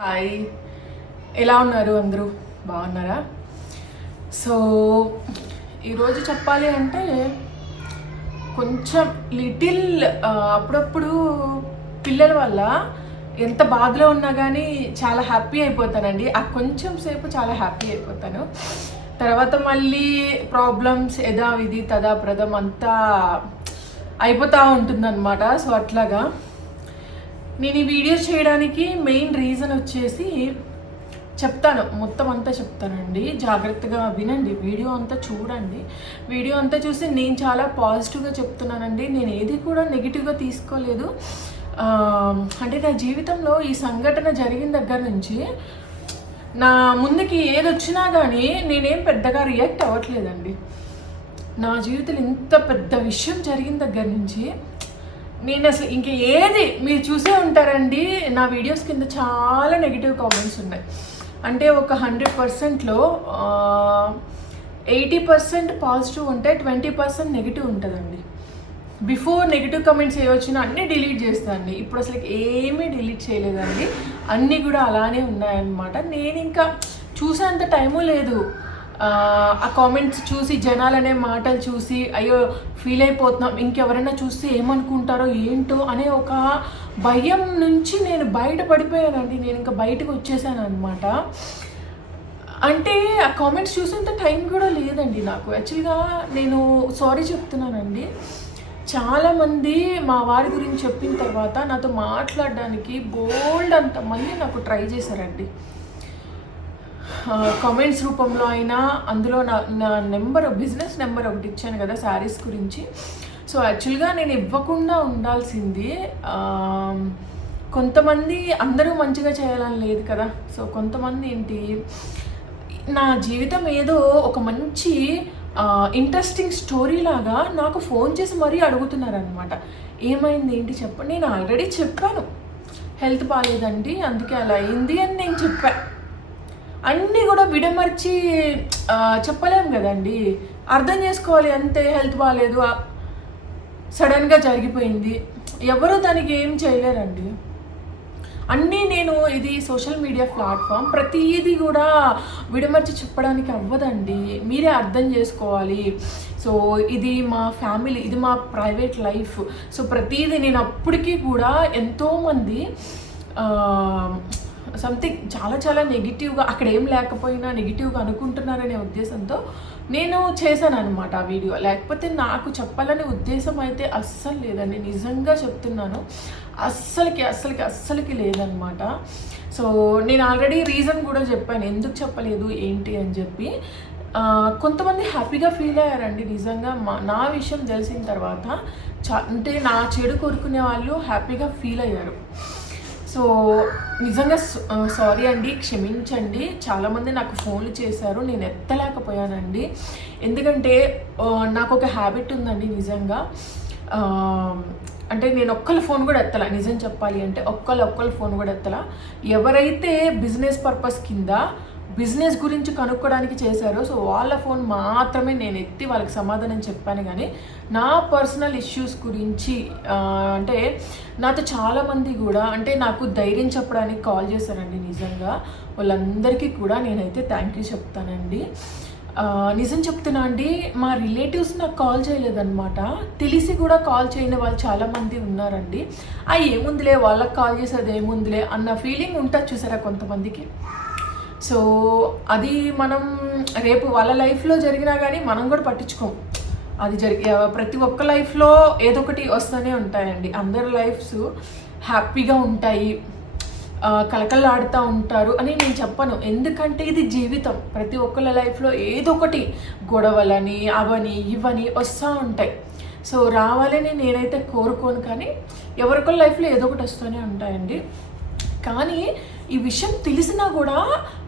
Hi ఎలా ఉన్నారు అందరూ? బాగున్నారా? సో ఈరోజు చెప్పాలి అంటే కొంచెం లిటిల్ అప్పుడప్పుడు పిల్లల వల్ల ఎంత బాధలో ఉన్నా కానీ చాలా హ్యాపీ అయిపోతానండి. ఆ కొంచెం సేపు చాలా హ్యాపీ అయిపోతాను. తర్వాత మళ్ళీ ప్రాబ్లమ్స్ ఎదా విధి తదా ప్రదం అంతా అయిపోతూ ఉంటుందన్నమాట. సో అట్లాగా నేను ఈ వీడియో చేయడానికి మెయిన్ రీజన్ వచ్చేసి చెప్తాను. మొత్తం అంతా చెప్తానండి. జాగ్రత్తగా వినండి. వీడియో అంతా చూడండి. వీడియో అంతా చూసి నేను చాలా పాజిటివ్గా చెప్తున్నానండి. నేను ఏది కూడా నెగిటివ్గా తీసుకోలేదు. అంటే నా జీవితంలో ఈ సంఘటన జరిగిన దగ్గర నుంచి నా ముందుకి ఏది వచ్చినా కానీ నేనేం పెద్దగా రియాక్ట్ అవ్వట్లేదండి. నా జీవితంలో ఇంత పెద్ద విషయం జరిగిన దగ్గర నుంచి నేను అసలు ఇంక ఏది మీరు చూసే ఉంటారండి నా వీడియోస్ కింద చాలా నెగిటివ్ కామెంట్స్ ఉన్నాయి. అంటే ఒక హండ్రెడ్ పర్సెంట్లో ఎయిటీ పర్సెంట్ పాజిటివ్ ఉంటే ట్వంటీ పర్సెంట్ నెగిటివ్ ఉంటుందండి. బిఫోర్ నెగిటివ్ కమెంట్స్ ఏ వచ్చినా అన్నీ డిలీట్ చేస్తానండి. ఇప్పుడు అసలు ఏమీ డిలీట్ చేయలేదండి. అన్నీ కూడా అలానే ఉన్నాయన్నమాట. నేను ఇంకా చూసేంత టైము లేదు. ఆ, కామెంట్స్ చూసి జనాలనే మాటలు చూసి అయ్యో ఫీల్ అయిపోతున్నాం. ఇంకెవరైనా చూస్తే ఏమనుకుంటారో ఏంటో అనే ఒక భయం నుంచి నేను బయట పడిపోయానండి నేను ఇంకా బయటకు వచ్చేసాను అనమాట అంటే ఆ కామెంట్స్ చూసేంత టైం కూడా లేదండి నాకు. యాక్చువల్గా నేను సారీ చెప్తున్నానండి. చాలామంది మా వారి గురించి చెప్పిన తర్వాత నాతో మాట్లాడడానికి బోల్డ్ అంతమంది నాకు ట్రై చేశారండి. కామెంట్స్ రూపంలో అయినా అందులో నా నా నెంబర్ బిజినెస్ నెంబర్ ఒకటి ఇచ్చాను కదా శారీస్ గురించి. సో యాక్చువల్గా నేను ఇవ్వకుండా ఉండాల్సింది కొంతమంది అందరూ మంచిగా చేయాలని లేదు కదా. సో కొంతమంది ఏంటి నా జీవితం ఏదో ఒక మంచి ఇంట్రెస్టింగ్ స్టోరీ లాగా నాకు ఫోన్ చేసి మరీ అడుగుతున్నారనమాట ఏమైంది ఏంటి చెప్పండి నేను ఆల్రెడీ చెప్పాను. హెల్త్ బాగాలేదండి అందుకే అలా అయింది అని నేను చెప్పాను అన్నీ కూడా విడమర్చి చెప్పలేము చెప్పలేం కదండి. అర్థం చేసుకోవాలి అంతే హెల్త్ బాగాలేదు సడన్గా జరిగిపోయింది. ఎవరు దానికి ఏం చేయలేరండి. అన్నీ నేను ఇది సోషల్ మీడియా ప్లాట్ఫామ్ ప్రతిదీ కూడా విడమర్చి చెప్పడానికి అవ్వదండి. మీరే అర్థం చేసుకోవాలి. సో ఇది మా ఫ్యామిలీ ఇది మా ప్రైవేట్ లైఫ్. సో ప్రతిదీ నేను అప్పటికీ కూడా ఎంతోమంది సంథింగ్ చాలా చాలా నెగిటివ్గా అక్కడ ఏం లేకపోయినా నెగిటివ్గా అనుకుంటున్నారనే ఉద్దేశంతో నేను చేశాను అనమాట ఆ వీడియో లేకపోతే నాకు చెప్పాలనే ఉద్దేశం అయితే అస్సలు లేదండి. నిజంగా చెప్తున్నాను. అస్సలకి అస్సలకి అస్సలకి లేదనమాట సో నేను ఆల్రెడీ రీజన్ కూడా చెప్పాను. ఎందుకు చెప్పలేదు ఏంటి అని చెప్పి. కొంతమంది హ్యాపీగా ఫీల్ అయ్యారండి నిజంగా. మా నా విషయం తెలిసిన తర్వాత చా అంటే నా చెడు కోరుకునే వాళ్ళు హ్యాపీగా ఫీల్ అయ్యారు. సో నిజంగా సారీ అండి క్షమించండి. చాలామంది నాకు ఫోన్లు చేశారు నేను ఎత్తలేకపోయానండి. ఎందుకంటే నాకు ఒక హ్యాబిట్ ఉందండి నిజంగా. అంటే నేను ఒక్కళ్ళ ఫోన్ కూడా ఎత్తల నిజం చెప్పాలి అంటే. ఒక్కళ్ళు ఒక్కళ్ళ ఫోన్ కూడా ఎత్తల. ఎవరైతే బిజినెస్ పర్పస్ కింద బిజినెస్ గురించి కనుక్కోవడానికి చేశారు. సో వాళ్ళ ఫోన్ మాత్రమే నేను ఎత్తి వాళ్ళకి సమాధానం చెప్పాను. కానీ నా పర్సనల్ ఇష్యూస్ గురించి అంటే నాతో చాలామంది కూడా అంటే నాకు ధైర్యం చెప్పడానికి కాల్ చేశారండి నిజంగా. వాళ్ళందరికీ కూడా నేనైతే థ్యాంక్ యూ చెప్తానండి. నిజం చెప్తున్నా అండి మా రిలేటివ్స్ నాకు కాల్ చేయలేదన్నమాట. తెలిసి కూడా కాల్ చేయని వాళ్ళు చాలామంది ఉన్నారండి. ఆ ఏముందిలే వాళ్ళకి కాల్ చేసేది ఏముందిలే అన్న ఫీలింగ్ ఉంటుంది చూసారా కొంతమందికి? సో అది మనం రేపు వాళ్ళ లైఫ్లో జరిగినా కానీ మనం కూడా పట్టించుకోం. అది జరిగి ప్రతి ఒక్క లైఫ్లో ఏదో ఒకటి వస్తూనే ఉంటాయండి. అందరి లైఫ్స్ హ్యాపీగా ఉంటాయి. కలకలాడుతూ ఉంటారు అని నేను చెప్పను. ఎందుకంటే ఇది జీవితం. ప్రతి ఒక్కళ్ళ లైఫ్లో ఏదో ఒకటి గొడవలని అవని ఇవని వస్తూ ఉంటాయి. సో రావాలని నేనైతే కోరుకోను కానీ ఎవరికొల్ల లైఫ్లో ఏదో ఒకటి వస్తూనే ఉంటాయండి. కానీ ఈ విషయం తెలిసినా కూడా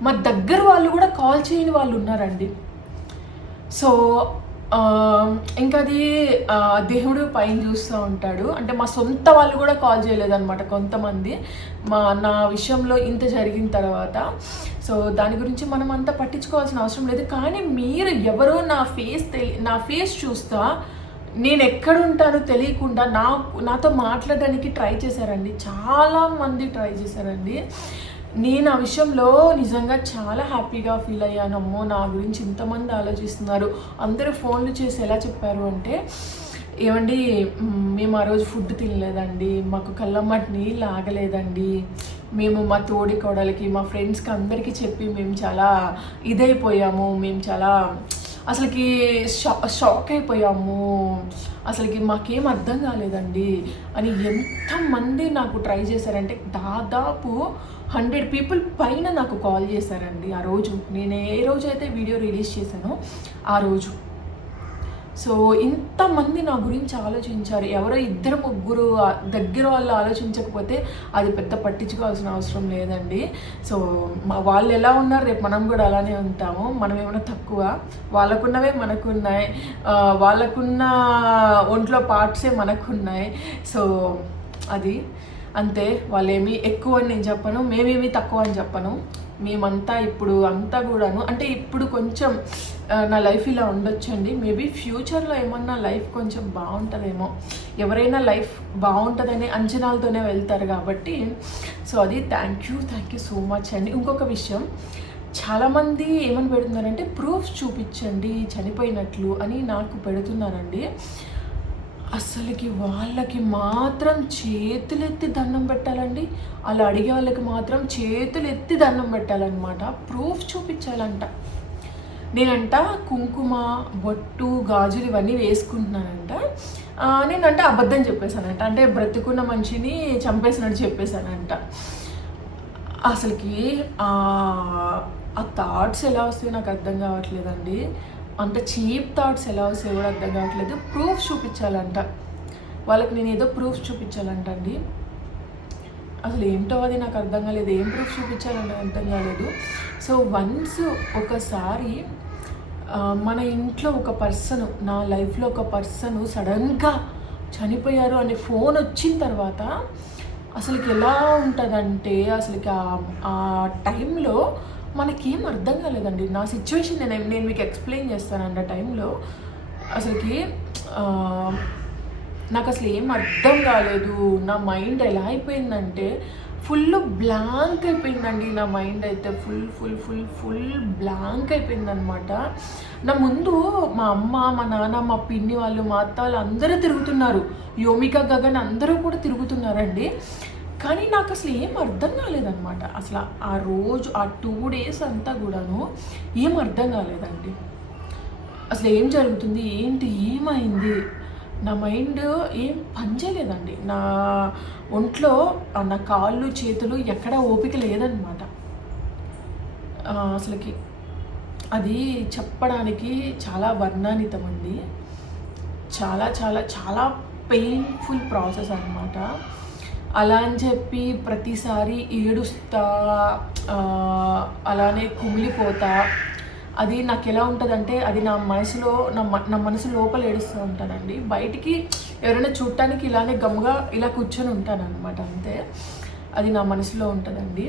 మా దగ్గర వాళ్ళు కూడా కాల్ చేయని వాళ్ళు ఉన్నారండి. సో ఇంకా అది దేవుడు పైన చూస్తూ ఉంటాడు. అంటే మా సొంత వాళ్ళు కూడా కాల్ చేయలేదన్నమాట కొంతమంది. మా నా విషయంలో ఇంత జరిగిన తర్వాత. సో దాని గురించి మనం అంతా పట్టించుకోవాల్సిన అవసరం లేదు. కానీ మీరు ఎవరో నా ఫేస్ తెలి నా ఫేస్ చూస్తా నేను ఎక్కడుంటానో తెలియకుండా నా నాతో మాట్లాడడానికి ట్రై చేశారండి. చాలా మంది ట్రై చేశారండి. నేను ఆ విషయంలో నిజంగా చాలా హ్యాపీగా ఫీల్ అయ్యాను. అమ్మో నా గురించి ఇంతమంది ఆలోచిస్తున్నారు. అందరూ ఫోన్లు చేసి ఎలా చెప్పారు అంటే ఏమండి మేము ఆ రోజు ఫుడ్ తినలేదండి. మాకు కళ్ళమ్మటి నీళ్ళు ఆగలేదండి. మేము మా తోడి కోడలకి మా ఫ్రెండ్స్కి అందరికీ చెప్పి మేము చాలా ఇదైపోయాము. మేము చాలా అసలుకి షా షాక్ అయిపోయాము. అసలుకి మాకేం అర్థం కాలేదండి. అని ఎంతమంది నాకు ట్రై చేశారంటే దాదాపు హండ్రెడ్ పీపుల్ పైన నాకు కాల్ చేశారండి ఆ రోజు. నేను ఏ రోజు అయితే వీడియో రిలీజ్ చేశానో ఆ రోజు. సో ఇంతమంది నా గురించి ఆలోచించారు. ఎవరో ఇద్దరు ముగ్గురు దగ్గర వాళ్ళు ఆలోచించకపోతే అది పెద్ద పట్టించుకోవాల్సిన అవసరం లేదండి. సో మా- వాళ్ళు ఎలా ఉన్నారు? రేపు మనం కూడా అలానే ఉంటాము. మనం ఏమైనా తక్కువ? వాళ్ళకున్నవే మనకున్నాయి. వాళ్ళకున్న ఒంట్లో పార్ట్సే మనకున్నాయి. సో అది అంతే. వాళ్ళేమి ఎక్కువ అని నేను చెప్పను. మేమేమి తక్కువ అని చెప్పను. మేమంతా ఇప్పుడు అంతా కూడాను అంటే ఇప్పుడు కొంచెం నా లైఫ్ ఇలా ఉండొచ్చండి. మేబీ ఫ్యూచర్లో ఏమన్నా లైఫ్ కొంచెం బాగుంటుందేమో. ఎవరైనా లైఫ్ బాగుంటుందనే అంచనాలతోనే వెళ్తారు కాబట్టి. సో అది thank you thank you so much అండి. ఇంకొక విషయం చాలామంది ఏమని పెడుతున్నారంటే ప్రూఫ్స్ చూపించండి చనిపోయినట్లు అని నాకు పెడుతున్నారండి. అసలుకి వాళ్ళకి మాత్రం చేతులెత్తి దండం పెట్టాలండి. అలా అడిగే వాళ్ళకి మాత్రం చేతులు ఎత్తి దండం పెట్టాలన్నమాట. ప్రూఫ్ చూపించాలంట. నేనంట కుంకుమ బొట్టు గాజులు ఇవన్నీ వేసుకుంటున్నానంట. నేనంట అబద్ధం చెప్పేశానంట. అంటే బ్రతుకున్న మనిషిని చంపేసినట్టు చెప్పేశానంట. అసలుకి ఆ ఆ థాట్స్ ఎలా వస్తాయో నాకు అర్థం కావట్లేదండి. అంత చీప్ థాట్స్ ఎలా వస్తాయి కూడా అర్థం కావట్లేదు. ప్రూఫ్ చూపించాలంట. వాళ్ళకి నేను ఏదో ప్రూఫ్ చూపించాలంట అండి. అసలు ఏంటో అది నాకు అర్థం కాలేదు. ఏం ప్రూఫ్ చూపించాలని అర్థం కాలేదు. సో వన్స్ ఒకసారి మన ఇంట్లో ఒక పర్సన్ నా లైఫ్లో ఒక పర్సన్ సడన్గా చనిపోయారు అనే ఫోన్ వచ్చిన తర్వాత అసలుకి ఎలా ఉంటుందంటే అసలుకి ఆ టైంలో మనకేం అర్థం కాలేదండి. నా సిచ్యువేషన్ నేను నేను మీకు ఎక్స్ప్లెయిన్ చేస్తానండి ఆ టైంలో అసలుకి నాకు అసలు ఏం అర్థం కాలేదు. నా మైండ్ ఎలా అయిపోయిందంటే ఫుల్ బ్లాంక్ అయిపోయిందండి నా మైండ్ అయితే. Full full full full blank అయిపోయిందనమాట నా ముందు మా అమ్మ మా నాన్న మా పిన్ని వాళ్ళు మా అత్త వాళ్ళు అందరూ తిరుగుతున్నారు. యోమిక గగన్ అందరూ కూడా తిరుగుతున్నారండి. కానీ నాకు అసలు ఏం అర్థం కాలేదన్నమాట. అసలు ఆ రోజు ఆ టూ డేస్ అంతా కూడాను ఏం అర్థం కాలేదండి. అసలు ఏం జరుగుతుంది? ఏంటి? ఏమైంది? నా మైండ్ ఏం పనిచేయలేదండి నా ఒంట్లో ఆ నా కాళ్ళు చేతులు ఎక్కడ ఓపిక లేదనమాట అసలుకి అది చెప్పడానికి చాలా వర్ణానితం అండి చాలా చాలా చాలా పెయిన్ఫుల్ ప్రాసెస్ అనమాట అలా అని చెప్పి ప్రతిసారి ఏడుస్తా అలానే కుమిలిపోతా. అది నాకు ఎలా ఉంటుందంటే అది నా మనసులో నా నా మనసు లోపల ఏడుస్తూ ఉంటానండి బయటికి ఎవరైనా చూడటానికి ఇలానే గమ్గా ఇలా కూర్చొని ఉంటాను అనమాట అంతే. అది నా మనసులో ఉంటుందండి.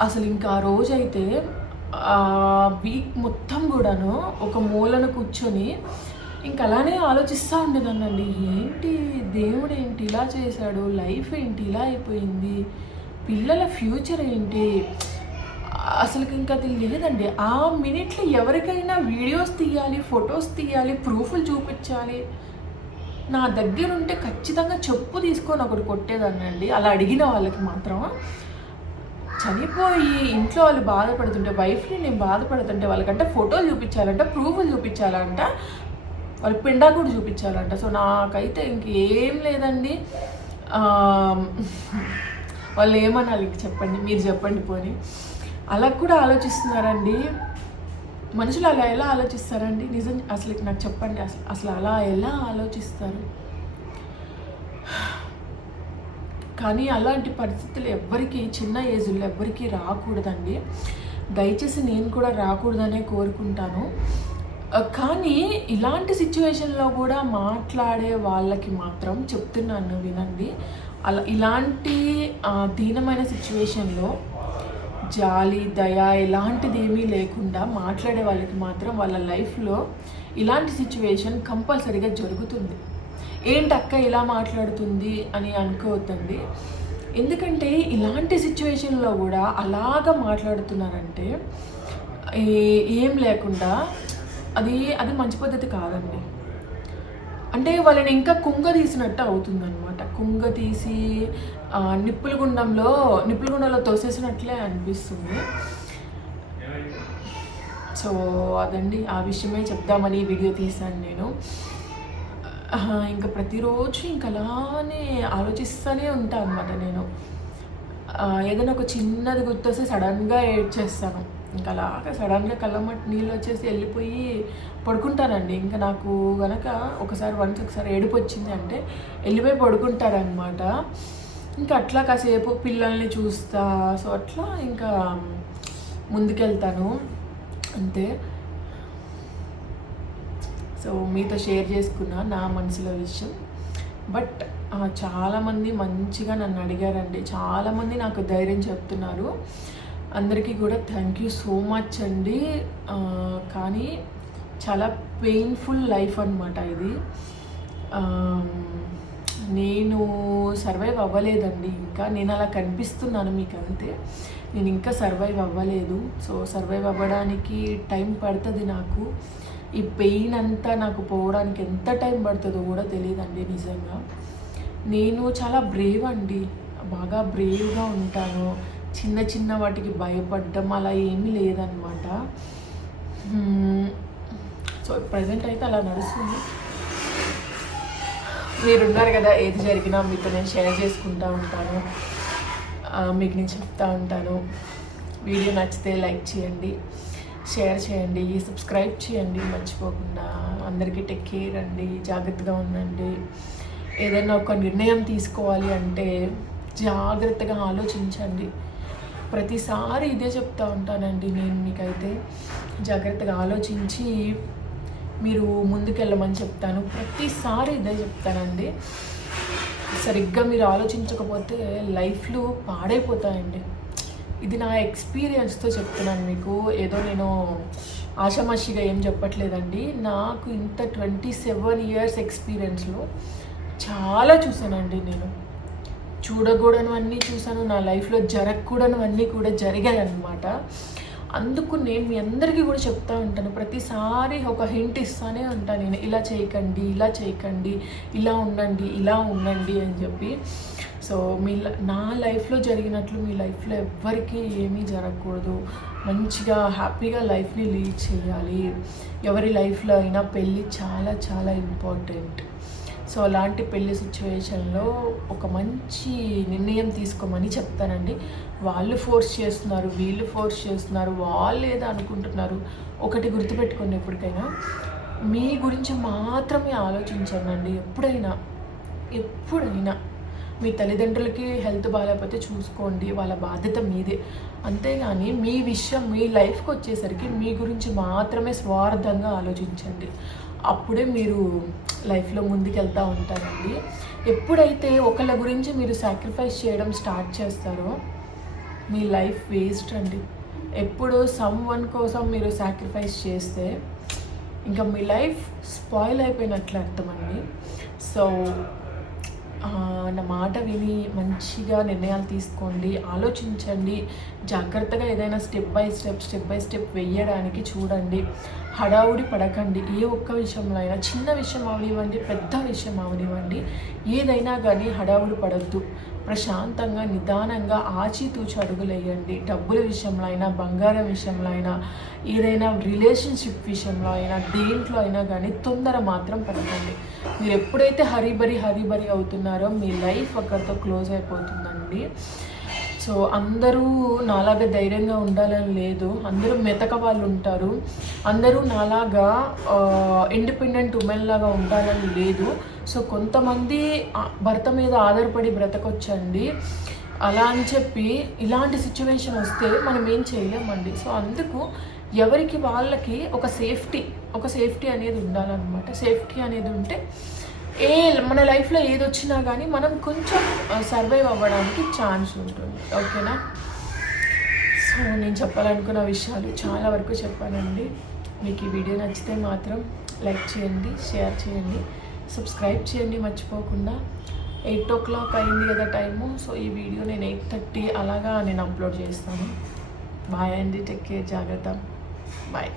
అసలు ఇంకా ఆ రోజైతే వీక్ మొత్తం కూడాను ఒక మూలను కూర్చొని ఇంకా అలానే ఆలోచిస్తూ ఉండేదాన్నండి. ఏంటి? దేవుడు ఏంటి? ఇలా చేశాడు. లైఫ్ ఏంటి? ఇలా అయిపోయింది. పిల్లల ఫ్యూచర్ ఏంటి? అసలు ఇంకా అది లేదండి. ఆ మినిట్లో ఎవరికైనా వీడియోస్ తీయాలి ఫొటోస్ తీయాలి ప్రూఫ్లు చూపించాలి. నా దగ్గర ఉంటే ఖచ్చితంగా చెప్పు తీసుకొని ఒకటి కొట్టేదాన్నండి. అలా అడిగిన వాళ్ళకి మాత్రం చనిపోయి ఇంట్లో వాళ్ళు బాధపడుతుంటే వైఫ్ని నేను బాధపడుతుంటే వాళ్ళకంటే ఫోటోలు చూపించాలంట ప్రూఫ్లు చూపించాలంట వాళ్ళు పిండా కూడా చూపించాలంట. సో నాకైతే ఇంకేం లేదండి. వాళ్ళు ఏమనాలి చెప్పండి మీరు చెప్పండి పోనీ. అలా కూడా ఆలోచిస్తున్నారండి. మనుషులు అలా ఎలా ఆలోచిస్తారండి? నిజం అసలు నాకు చెప్పండి అసలు అసలు అలా ఎలా ఆలోచిస్తారు? కానీ అలాంటి పరిస్థితులు ఎవ్వరికి చిన్న ఏజ్లో ఎవ్వరికీ రాకూడదండి. దయచేసి నేను కూడా రాకూడదనే కోరుకుంటాను. కానీ ఇలాంటి సిచ్యువేషన్లో కూడా మాట్లాడే వాళ్ళకి మాత్రం చెప్తున్నాను వినండి. అలా ఇలాంటి దీనమైన సిచ్యువేషన్లో జాలి దయ ఎలాంటిది ఏమీ లేకుండా మాట్లాడే వాళ్ళకి మాత్రం వాళ్ళ లైఫ్లో ఇలాంటి సిచ్యువేషన్ కంపల్సరీగా జరుగుతుంది. ఏంటి అక్క ఇలా మాట్లాడుతుంది అని అనుకోవద్దండి. ఎందుకంటే ఇలాంటి సిచ్యువేషన్లో కూడా అలాగా మాట్లాడుతున్నారంటే ఏ- ఏం లేకుండా అది అది మంచి పద్ధతి కాదండి. అంటే వాళ్ళని ఇంకా కుంగ తీసినట్టు అవుతుంది అనమాట కుంగ తీసి నిప్పుల గుండంలో నిప్పుల గుండంలో తోసేసినట్లే అనిపిస్తుంది. సో అదండి. ఆ విషయమే చెప్దామని వీడియో తీశాను నేను. ఇంకా ప్రతిరోజు ఇంకా అలానే ఆలోచిస్తూనే ఉంటాను అనమాట నేను. ఏదైనా ఒక చిన్నది గుర్తొస్తే సడన్గా ఏడ్చేస్తాను. ఇంకా అలాగా సడన్గా కళ్ళమట్టి నీళ్ళు వచ్చేసి వెళ్ళిపోయి పడుకుంటానండి ఇంకా నాకు కనుక ఒకసారి వన్స్ ఒకసారి ఏడుపు వచ్చింది అంటే వెళ్ళిపోయి పడుకుంటారనమాట ఇంకా అట్లా కాసేపు పిల్లల్ని చూస్తా. సో అట్లా ఇంకా ముందుకెళ్తాను. అంతే. సో మీతో షేర్ చేసుకున్నా నా మనసులో విషయం. బట్ చాలామంది మంచిగా నన్ను అడిగారండి. చాలామంది నాకు ధైర్యం చెప్తున్నారు. అందరికీ కూడా థ్యాంక్ యూ సో మచ్ అండి. కానీ చాలా పెయిన్ఫుల్ లైఫ్ అనమాట ఇది. నేను సర్వైవ్ అవ్వలేదండి ఇంకా. నేను అలా కనిపిస్తున్నాను మీకు అంతే నేను ఇంకా సర్వైవ్ అవ్వలేదు. సో సర్వైవ్ అవ్వడానికి టైం పడుతుంది నాకు. ఈ పెయిన్ అంతా నాకు పోవడానికి ఎంత టైం పడుతుందో కూడా తెలియదండి నిజంగా. నేను చాలా బ్రేవ్ అండి. బాగా బ్రేవ్గా ఉంటాను. చిన్న చిన్న వాటికి భయపడడం అలా ఏమీ లేదనమాట సో ప్రజెంట్ అయితే అలా నడుస్తుంది. మీరున్నారు కదా ఏది జరిగినా మీతో నేను షేర్ చేసుకుంటూ ఉంటాను. మీకు నేను చెప్తా ఉంటాను. వీడియో నచ్చితే లైక్ చేయండి షేర్ చేయండి సబ్స్క్రైబ్ చేయండి మర్చిపోకుండా అందరికీ టేక్ కేర్ అండి జాగ్రత్తగా ఉండండి. ఏదైనా ఒక నిర్ణయం తీసుకోవాలి అంటే జాగ్రత్తగా ఆలోచించండి. ప్రతిసారి ఇదే చెప్తా ఉంటానండి నేను మీకైతే జాగ్రత్తగా ఆలోచించి మీరు ముందుకెళ్ళమని చెప్తాను. ప్రతిసారి ఇదే చెప్తానండి. సరిగ్గా మీరు ఆలోచించకపోతే లైఫ్లు పాడైపోతాయండి. ఇది నా ఎక్స్పీరియన్స్తో చెప్తున్నాను మీకు. ఏదో నేను ఆషామాషిగా ఏం చెప్పట్లేదండి. నాకు ఇంత ట్వంటీ సెవెన్ ఇయర్స్ ఎక్స్పీరియన్స్లో చాలా చూసానండి నేను. చూడకూడనివన్నీ చూసాను నా లైఫ్లో జరగకూడనివన్నీ కూడా జరిగాయి అనమాట అందుకు నేను మీ అందరికీ కూడా చెప్తా ఉంటాను. ప్రతిసారి ఒక హింట్ ఇస్తానే ఉంటాను నేను. ఇలా చేయకండి ఇలా చేయకండి ఇలా ఉండండి ఇలా ఉండండి అని చెప్పి. సో మీ నా లైఫ్లో జరిగినట్లు మీ లైఫ్లో ఎవ్వరికీ ఏమీ జరగకూడదు. మంచిగా హ్యాపీగా లైఫ్ని లీడ్ చేయాలి. ఎవరి లైఫ్లో అయినా పెళ్ళి చాలా చాలా ఇంపార్టెంట్. సో అలాంటి పెళ్ళి సిచ్యువేషన్లో ఒక మంచి నిర్ణయం తీసుకోమని చెప్తానండి. వాళ్ళు ఫోర్స్ చేస్తున్నారు వీళ్ళు ఫోర్స్ చేస్తున్నారు వాళ్ళు ఏదో అనుకుంటున్నారు. ఒకటి గుర్తుపెట్టుకోండి ఎప్పటికైనా. మీ గురించి మాత్రమే ఆలోచించానండి ఎప్పుడైనా ఎప్పుడైనా మీ తల్లిదండ్రులకి హెల్త్ బాగాలేకపోతే చూసుకోండి. వాళ్ళ బాధ్యత మీదే. అంతేగాని మీ విషయం మీ లైఫ్కి వచ్చేసరికి మీ గురించి మాత్రమే స్వార్థంగా ఆలోచించండి. అప్పుడే మీరు లైఫ్లో ముందుకెళ్తూ ఉంటారండి. ఎప్పుడైతే ఒకళ్ళ గురించి మీరు సాక్రిఫైస్ చేయడం స్టార్ట్ చేస్తారో మీ లైఫ్ వేస్ట్ అండి. ఎప్పుడు సమ్ వన్ కోసం మీరు సాక్రిఫైస్ చేస్తే ఇంకా మీ లైఫ్ స్పాయిల్ అయిపోయినట్లు అర్థం అండి సో నా మాట విని మంచిగా నిర్ణయాలు తీసుకోండి ఆలోచించండి జాగ్రత్తగా ఏదైనా step by step step by step వెయ్యడానికి చూడండి. హడావుడి పడకండి. ఏ ఒక్క విషయంలో అయినా చిన్న విషయం అవనివ్వండి పెద్ద విషయం అవనివ్వండి ఏదైనా కానీ హడావుడి పడద్దు. ప్రశాంతంగా నిదానంగా ఆచితూచి అడుగులు డబ్బుల విషయంలో అయినా బంగారం విషయంలో అయినా ఏదైనా రిలేషన్షిప్ విషయంలో అయినా దేంట్లో అయినా కానీ తొందర మాత్రం పడకండి. మీరు ఎప్పుడైతే హరిబరి హరిబరి అవుతున్నారో మీ లైఫ్ అక్కడితో క్లోజ్ అయిపోతుందండి. సో అందరూ నాలాగా ధైర్యంగా ఉండాలని లేదు. అందరూ మెతక వాళ్ళు ఉంటారు. అందరూ నాలాగా ఇండిపెండెంట్ ఉమెన్ లాగా ఉండాలని లేదు. సో కొంతమంది భర్త మీద ఆధారపడి బ్రతకొచ్చండి. అలా అని చెప్పి ఇలాంటి సిచ్యువేషన్ వస్తే మనం ఏం చేయలేమండి. సో అందుకు ఎవరికి వాళ్ళకి ఒక సేఫ్టీ ఒక సేఫ్టీ అనేది ఉండాలన్నమాట. సేఫ్టీ అనేది ఉంటే ఏ మన లైఫ్లో ఏది వచ్చినా కానీ మనం కొంచెం సర్వైవ్ అవ్వడానికి ఛాన్స్ ఉంటుంది. ఓకేనా? సో నేను చెప్పాలనుకున్న విషయాలు చాలా వరకు చెప్పానండి. మీకు ఈ వీడియో నచ్చితే మాత్రం లైక్ చేయండి షేర్ చేయండి. సబ్స్క్రైబ్ చేయండి మర్చిపోకుండా. ఎయిట్ ఓ క్లాక్ అయింది కదా టైము సో ఈ వీడియో నేను ఎయిట్ థర్టీ అలాగా నేను అప్లోడ్ చేస్తాను. బాయ్ అండి టెక్ కేర్ జాగ్రత్త. బాయ్.